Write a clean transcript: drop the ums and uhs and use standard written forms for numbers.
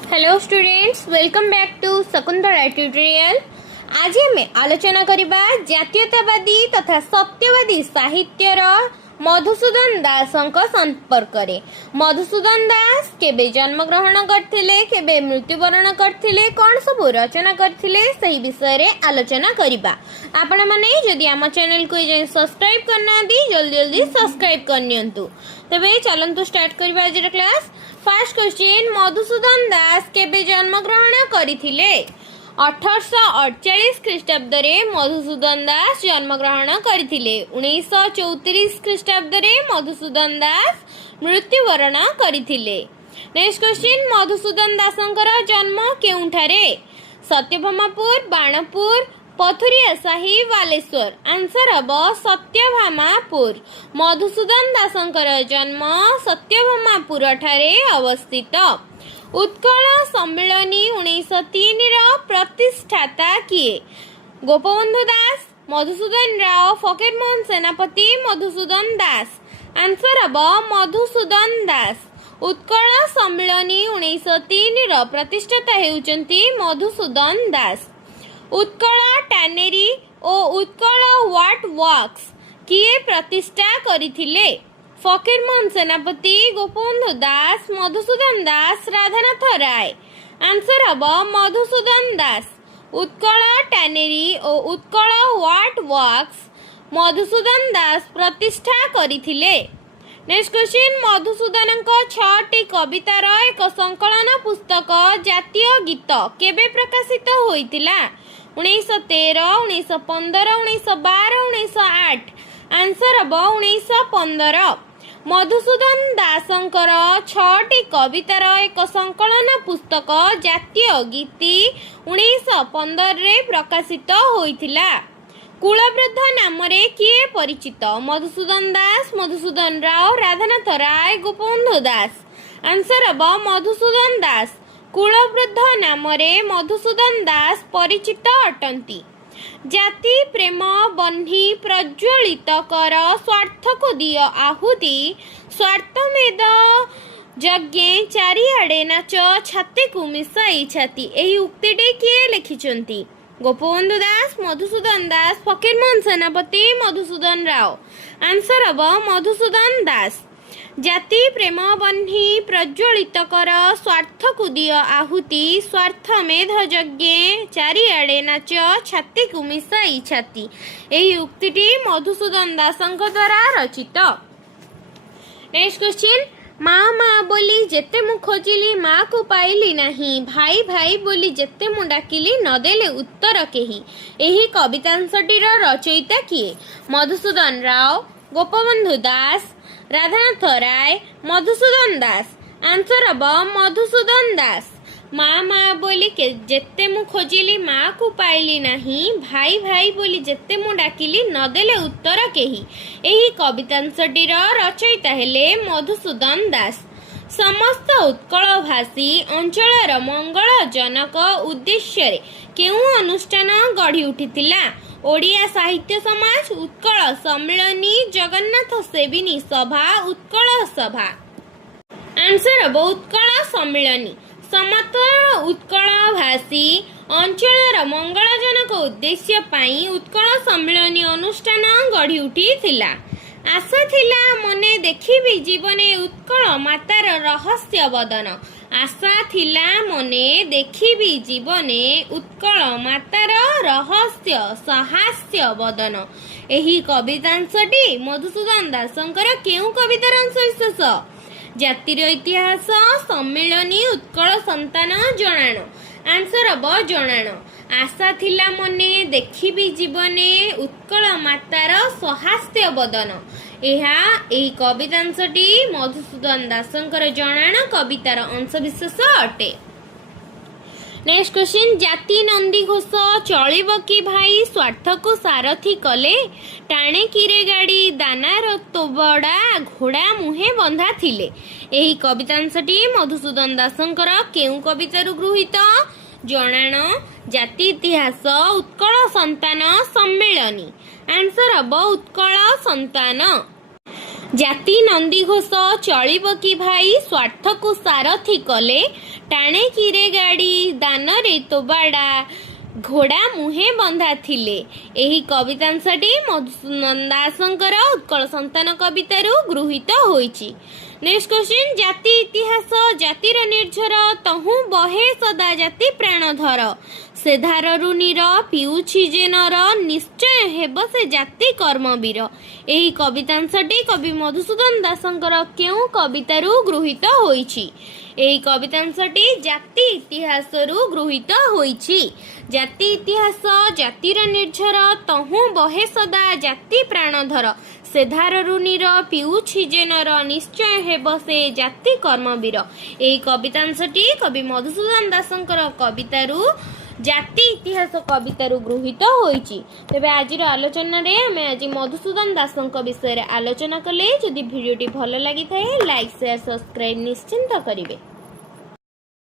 Hello students, welcome back to Shakuntala tutorial. आज आम आलोचना करबा जातीयतावादी तथा सत्यवादी साहित्यर मधुसूदन दासଙ୍କ संपर्क। मधुसूदन दास केबे जन्म ग्रहण करथिले, केबे मृत्युवरण करथिले, कौन सब रचना करथिले, सही विषय रे आलोचना करबा। आपण माने जदि आम चैनल को सब्सक्राइब करना दी जल्दी जल्दी सब्सक्राइब करनियंतु। तबे चलंतु स्टार्ट करबा आज क्लास। फर्स्ट क्वेश्चन, मधुसूदन दास केबे जन्म ग्रहण करथिले? 1848 ख्रीष्टाब्द रे मधुसूदन दास जन्म ग्रहण करथिले। 1934 ख्रीष्टाब्द रे मधुसूदन दास मृत्युवरण करथिले। नेक्स्ट क्वेश्चन, मधुसूदन दासंकर जन्म केउठारे? सत्यभामापुर, बाणपुर, पथुरिया साही, बालेश्वर। आंसर हम सत्यभामापुर। मधुसूदन दासंकर जन्म सत्यभामापुर ठारे अवस्थित। उत्कल सम्मेलनी 1903 प्रतिष्ठाता किए? गोपबंधु दास, मधुसूदन राव, फकीरमोहन सेनापति, मधुसूदन दास। आंसर हम मधुसूदन दास। उत्कल सम्मेलनी 1903 प्रतिष्ठाता हेउचंती मधुसूदन दास। उत्कल टैनेरी और उत्कल वाट वर्क्स किए प्रतिष्ठा करिथिले? फकीरमोहन सेनापति, गोपबंधु दास, मधुसूदन दास, राधानाथ राय। आंसर हम मधुसूदन दास। उत्कल टैनेरी और उत्कल वाट वर्क्स मधुसूदन दास प्रतिष्ठा करिथिले। नेक्स्ट क्वेश्चन, मधुसूदन 6टी कवितार एक संकलन पुस्तक जातीय गीत केबे प्रकाशित होइतिला? 1913, 1915, 1912, 1908। आंसर हम 1915। मधुसूदन दासंकर 6टी कवितार एक संकलन पुस्तक जातीय गीति 1915 रे प्रकाशित होइतिला। कुलवृद्ध नाम रे किए परिचित? मधुसूदन दास, मधुसूदन राव, राधानाथ राय, गोपबंधु दास। आंसर हम मधुसूदन दास। कुलवृद्ध नाम रे मधुसूदन दास परिचित अटंती। जाति प्रेम बन्ही प्रज्वलित कर, स्वार्थ को दिय आहुति, स्वार्थमेध यज्ञे चारिआडे नाच, छाती को मिसाई छाती। एही उक्तिटी किए लिखिछंती? गोपबंधु दास, मधुसूदन दास, फकीरमोहन सेनापति, मधुसूदन राव। आंसर हम मधुसूदन दास। जाति प्रेम बन्ही प्रज्वलित कर, स्वार्थ को दिय आहुति, स्वार्थ मेध यज्ञे चारिआडे नाच, छाती को मिसाई छाती। एही उक्तिटी मधुसूदन दासंक द्वारा रचित। नेक्स्ट क्वेश्चन, माँ माँ बोली जेते मु खोजिली माँ को पाइली नहीं, भाई भाई बोली जेते मु डाकिली नदेले उत्तर केही। एही कवितांशटीर रचयिता किए? मधुसूदन राव, गोपबंधु दास, राधानाथ राय, मधुसूदन दास। आंसर हम मधुसूदन दास। माँ माँ बोली के जेते मु खोजिली माँ को पाइली नहीं, भाई भाई बोली जेते मु डाकिली नदेले उत्तर केही। एही कवितांशटीर रचयिता हेले मधुसूदन दास। समस्त उत्कलभाषी अंचलर मंगलजनक उद्देश्य केउ अनुष्ठान गढ़ी उठिथिला? ओडिया साहित्य समाज, उत्कल सम्मेलनी, जगन्नाथ सेविनी सभा, उत्कल सभा। आंसर हम उत्कल सम्मेलनी। समस्त उत्कल भाषी अंचलर मंगलजनक उद्देश्य पाई उत्कल सम्मेलनी अनुष्ठान गढ़ी उठिथिला। आशा थिला मने देखिबी जीवने उत्कल मातार रहस्य बदन। आशा थिला मने देखिबी जीवने उत्कल मातार रहस्य सहास्य बदन। एही कवितांशटी मधुसूदन दासंकर केउ कवितार अंश विशेष? जातिर इतिहास, सम्मेलनी, उत्कल संतान, जणाण। आंसर हम जणाण। आशा थिला मने देखिबी जीवने उत्कल मातार सहास्य बदन। एही कवितांशटी मधुसूदन दासंकर जणाण कवितार अंश विशेष अटे। नेक्स्ट क्वेश्चन, जाति नंदी घोष चलिब कि भाई स्वार्थ को सारथी कले, टाणे किरे गाड़ी दानार तोबड़ा घोड़ा मुहे बंधा थिले। एही कवितांशटी मधुसूदन दासंकर केउ कवितारु गृहीत? जणाण, जाति इतिहास, उत्कल संतान, सम्मेलनी। आंसर हम उत्कल संतान। ଜାତି ନନ୍ଦିଘୋଷ ଚଳିବ କି ଭାଇ ସ୍ୱାର୍ଥକୁ ସାରଥି କଲେ ଟାଣେ କିରେ ଗାଡ଼ି ଦାନରେ ତୋବାଡ଼ା ଘୋଡ଼ା ମୁହେଁ ବନ୍ଧା ଥିଲେ। ଏହି କବିତାଂଶଟି ମଧୁସୂଦନ ଦାସଙ୍କର ଉତ୍କଳ ସନ୍ତାନ କବିତାରୁ ଗୃହୀତ ହୋଇଛି। ନେକ୍ସଟ କ୍ୱେଶ୍ଚିନ୍, ଜାତି ଇତିହାସ ଜାତିର ନିର୍ଝର ତହୁଁ ବହେ ସଦା ଜାତି ପ୍ରାଣଧର ସେ ଧାରରୁ ନୀର ପିଉଛି ଯେ ନର ନିଶ୍ଚୟ ହେବ ସେ ଜାତି କର୍ମବୀର। ଏହି କବିତାଂଶଟି କବି ମଧୁସୂଦନ ଦାସଙ୍କର କେଉଁ କବିତାରୁ ଗୃହୀତ ହୋଇଛି? ଏହି କବିତାଂଶଟି ଜାତି ଇତିହାସରୁ ଗୃହୀତ ହୋଇଛି। ଜାତି ଇତିହାସ ଜାତିର ନିର୍ଝର ତହୁଁ ବହେ ସଦା ଜାତି ପ୍ରାଣଧର ସେ ଧାରରୁ ନୀର ପିଉଛି ଯେ ନର ନିଶ୍ଚୟ ହେବ ସେ ଜାତି କର୍ମବୀର। ଏହି କବିତାଂଶଟି କବି ମଧୁସୂଦନ ଦାସଙ୍କର କବିତାରୁ ଜାତି ଇତିହାସ କବିତାରୁ ଗୃହୀତ ହୋଇଛି। ତେବେ ଆଜିର ଆଲୋଚନାରେ ଆମେ ଆଜି ମଧୁସୂଦନ ଦାସଙ୍କ ବିଷୟରେ ଆଲୋଚନା କଲେ। ଯଦି ଭିଡ଼ିଓଟି ଭଲ ଲାଗିଥାଏ ଲାଇକ୍ ସେୟାର ସବସ୍କ୍ରାଇବ୍ ନିଶ୍ଚିନ୍ତ କରିବେ।